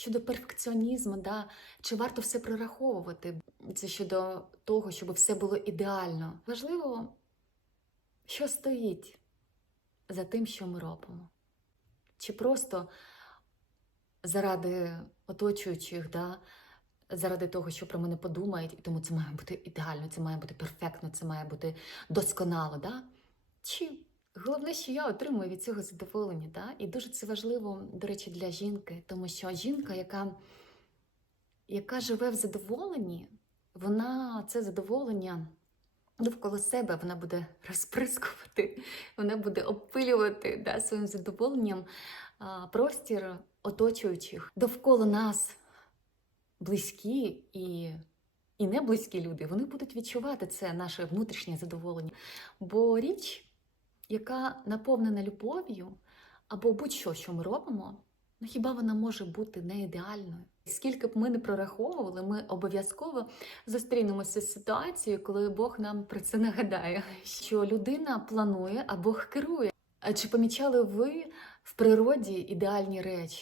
щодо перфекціонізму, да, чи варто все прораховувати? Це щодо того, щоб все було ідеально. Важливо, що стоїть за тим, що ми робимо. Чи просто заради оточуючих, да, заради того, що про мене подумають, і тому це має бути ідеально, це має бути перфектно, це має бути досконало. Да? Чи головне, що я отримую від цього задоволення. Да? І дуже це важливо, до речі, для жінки, тому що жінка, яка, яка живе в задоволенні, вона це задоволення довкола себе вона буде розприскувати, вона буде обпилювати да, своїм задоволенням простір оточуючих довкола нас близькі і, і не близькі люди. Вони будуть відчувати це наше внутрішнє задоволення. Бо річ, яка наповнена любов'ю, або будь-що, що ми робимо, ну хіба вона може бути не ідеальною? Скільки б ми не прораховували, ми обов'язково зустрінемося з ситуацією, коли Бог нам про це нагадає, що людина планує, а Бог керує. А чи помічали ви в природі ідеальні речі?